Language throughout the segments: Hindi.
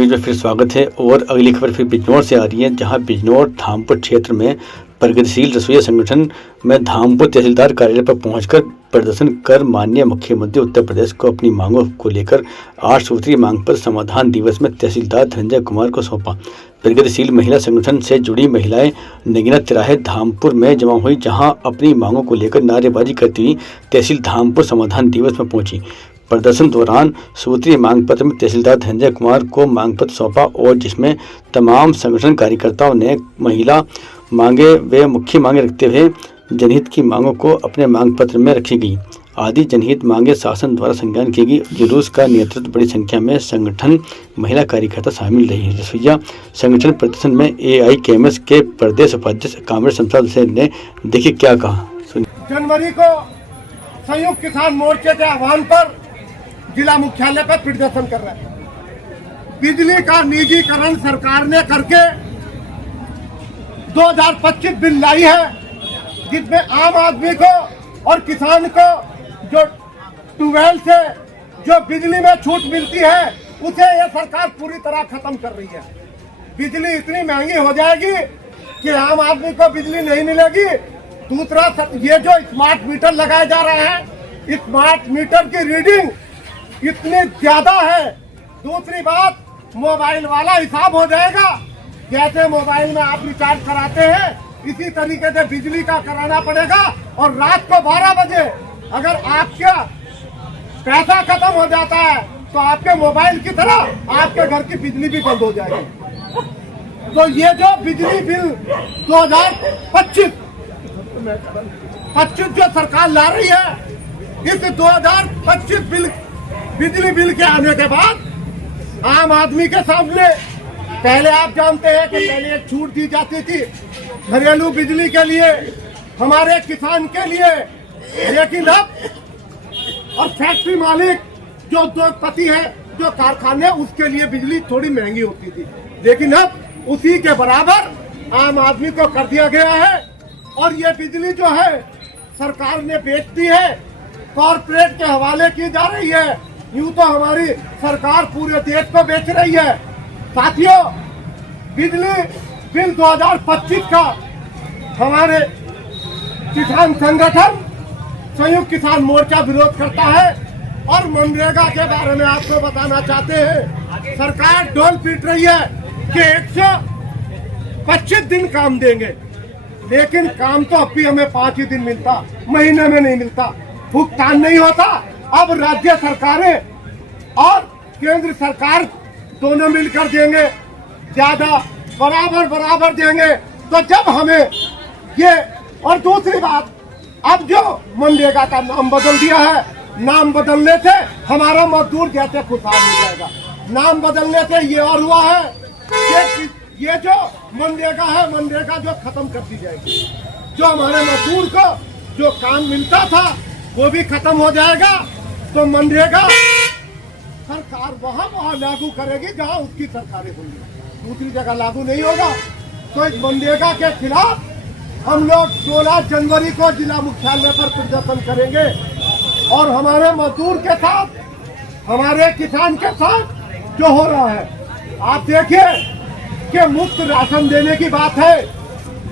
न्यूज़ में फिर स्वागत है। और अगली खबर फिर बिजनौर से आ रही है, जहां बिजनौर धामपुर क्षेत्र में प्रगतिशील रसोइया संगठन में धामपुर तहसीलदार कार्यालय पर पहुंचकर प्रदर्शन कर माननीय मुख्यमंत्री उत्तर प्रदेश को अपनी मांगों को लेकर 8 सूत्रीय मांग पर समाधान दिवस में तहसीलदार धनंजय कुमार को सौंपा। प्रगतिशील महिला संगठन से जुड़ी महिलाएं नगीना तिराहे धामपुर में जमा हुई, जहां अपनी मांगों को लेकर नारेबाजी करती हुई तहसील धामपुर समाधान दिवस में पहुंची। प्रदर्शन दौरान सूत्रीय मांग पत्र में तहसीलदार धनंजय कुमार को मांग पत्र सौंपा और जिसमें तमाम संगठन कार्यकर्ताओं ने महिला मांगे व मुख्य मांगे रखते हुए जनहित की मांगों को अपने मांग पत्र में रखी गई। आदि जनहित मांगे शासन द्वारा संज्ञान की गई। जुलूस का नेतृत्व बड़ी संख्या में संगठन महिला कार्यकर्ता शामिल रही। रसोइया संगठन प्रदर्शन में AIKMS के प्रदेश उपाध्यक्ष कामरेड शमशाद हुसैन ने देखिए क्या कहा। जनवरी को संयुक्त किसान मोर्चे के आह्वान पर जिला मुख्यालय पर प्रदर्शन कर रहे हैं। बिजली का निजीकरण सरकार ने करके 2025 बिल लाई है, जिसमें आम आदमी को और किसान को जो ट्यूबवेल से जो बिजली में छूट मिलती है उसे यह सरकार पूरी तरह खत्म कर रही है। बिजली इतनी महंगी हो जाएगी कि आम आदमी को बिजली नहीं मिलेगी। दूसरा, ये जो स्मार्ट मीटर लगाए जा रहे हैं, स्मार्ट मीटर की रीडिंग इतनी ज्यादा है। दूसरी बात, मोबाइल वाला हिसाब हो जाएगा। जैसे मोबाइल में आप रिचार्ज कराते हैं, इसी तरीके से बिजली का कराना पड़ेगा। और रात को 12 बजे अगर आपका पैसा खत्म हो जाता है तो आपके मोबाइल की तरह आपके घर की बिजली भी बंद हो जाएगी। तो ये जो बिजली बिल 2025 जो सरकार ला रही है, इस 2025 बिजली बिल के आने के बाद आम आदमी के सामने पहले आप जानते हैं कि पहले एक छूट दी जाती थी घरेलू बिजली के लिए, हमारे किसान के लिए, लेकिन अब और फैक्ट्री मालिक जो उद्योगपति है, जो कारखाने, उसके लिए बिजली थोड़ी महंगी होती थी, लेकिन अब उसी के बराबर आम आदमी को कर दिया गया है। और ये बिजली जो है सरकार ने बेच दी है, कॉरपोरेट के हवाले की जा रही है। यूं तो हमारी सरकार पूरे देश को बेच रही है। साथियों, बिजली बिल 2025 का हमारे किसान संगठन संयुक्त किसान मोर्चा विरोध करता है। और मनरेगा के बारे में आपको बताना चाहते हैं, सरकार ढोल पीट रही है कि 125 दिन काम देंगे, लेकिन काम तो अब भी हमें 5 ही दिन मिलता, महीने में नहीं मिलता, भुगतान नहीं होता। अब राज्य सरकारें और केंद्र सरकार दोनों मिलकर देंगे, ज्यादा बराबर देंगे। तो जब हमें ये, और दूसरी बात, अब जो मनरेगा का नाम बदल दिया है, नाम बदलने से हमारा मजदूर जैसे खुशहाल हो जाएगा। नाम बदलने से ये और हुआ है कि ये जो मनरेगा है, मनरेगा जो खत्म कर दी जाएगी। जो हमारे मजदूर को जो काम मिलता था वो भी खत्म हो जाएगा। तो मनरेगा सरकार वहाँ लागू करेगी जहाँ उसकी सरकारें होंगी, दूसरी जगह लागू नहीं होगा। तो इस मनरेगा के खिलाफ हम लोग 16 जनवरी को जिला मुख्यालय पर प्रदर्शन करेंगे। और हमारे मजदूर के साथ, हमारे किसान के साथ जो हो रहा है, आप देखिए कि मुफ्त राशन देने की बात है,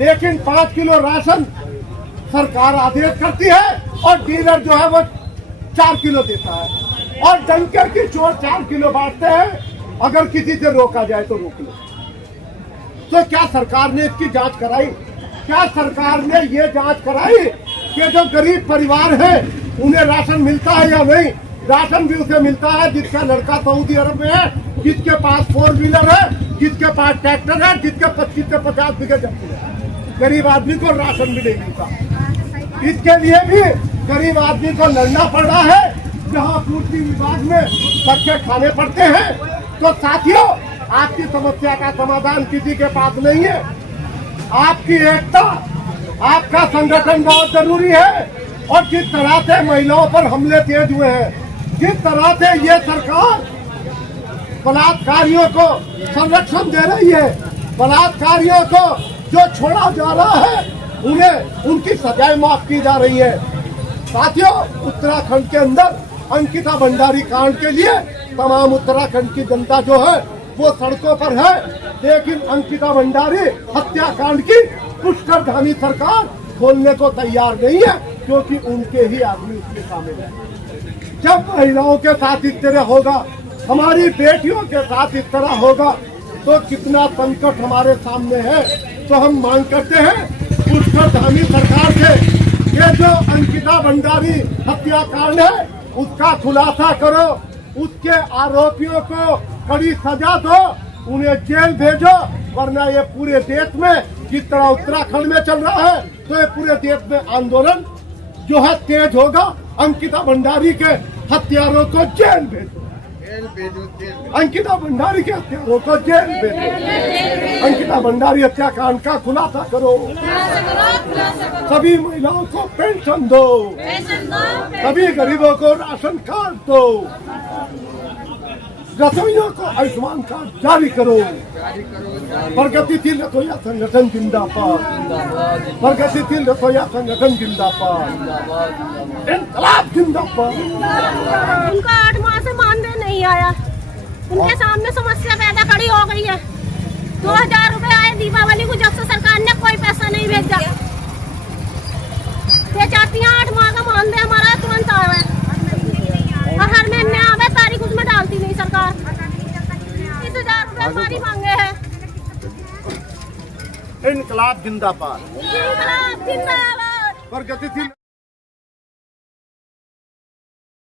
लेकिन 5 किलो राशन सरकार आदेश करती है और डीलर जो है वो 4 किलो देता है। और डंके की चोट 4 किलो बांटते हैं। अगर किसी से रोका जाए तो रोक लो। तो क्या सरकार ने इसकी जांच कराई? क्या सरकार ने ये जांच कराई कि जो गरीब परिवार है उन्हें राशन मिलता है या नहीं? राशन भी उसे मिलता है जिसका लड़का सऊदी अरब में है, जिसके पास 4 व्हीलर है, जिसके पास ट्रैक्टर है, जिसके 25 से 50 बीघे जमीन है। गरीब आदमी को राशन भी नहीं मिलता। इसके लिए भी गरीब आदमी को लड़ना पड़ रहा है, जहाँ पूर्ति विभाग में धक्के खाने पड़ते हैं। तो साथियों, आपकी समस्या का समाधान किसी के पास नहीं है। आपकी एकता, आपका संगठन बहुत जरूरी है। और जिस तरह से महिलाओं पर हमले तेज हुए हैं, जिस तरह से ये सरकार बलात्कारियों को संरक्षण दे रही है, बलात्कारियों को जो छोड़ा जा रहा है उन्हें उनकी सजाएं माफ की जा रही है। साथियों, उत्तराखंड के अंदर अंकिता भंडारी कांड के लिए तमाम उत्तराखंड की जनता जो है वो सड़कों पर है, लेकिन अंकिता भंडारी हत्याकांड की पुष्करधामी सरकार खोलने को तैयार नहीं है, क्योंकि उनके ही आदमी उसमें शामिल है। जब महिलाओं के साथ इस तरह होगा, हमारी बेटियों के साथ इस तरह होगा, तो कितना संकट हमारे सामने है। तो हम मांग करते हैं पुष्करधामी सरकार से, ये जो अंकिता भंडारी हत्याकांड है उसका खुलासा करो, उसके आरोपियों को कड़ी सजा दो, उन्हें जेल भेजो, वरना ये पूरे देश में जिस तरह उत्तराखंड में चल रहा है, तो ये पूरे देश में आंदोलन जो है तेज होगा। अंकिता भंडारी के हत्यारों को जेल भेजो, अंकिता भंडारी के हत्यारों को जेल भेजो, अंकिता भंडारी हत्याकांड का खुलासा करो, सभी महिलाओं को पेंशन दो, सभी गरीबों को राशन कार्ड दो, रसोइयों को आयुष्मान कार्ड जारी करो। प्रगतिशील रसोइया संगठन जिंदाबाद, प्रगतिशील रसोइया संगठन जिंदाबाद, इंकलाब जिंदाबाद। उनका 8 माह से मानदेय नहीं आया, उनके सामने समस्या पैदा खड़ी हो गई है। 2000 रुपए आए दीपावली को, जब से सरकार ने कोई पैसा नहीं भेजा। ये चाहती है 8 माह का मानदेय हमारा तुरंत आवे, और हर महीने आवे, तारीख उसमें डालती नहीं सरकार। 30,000 रुपए हमारी मांगे है। इंकलाब जिंदाबाद, इंकलाब जिंदाबाद। प्रगतिशील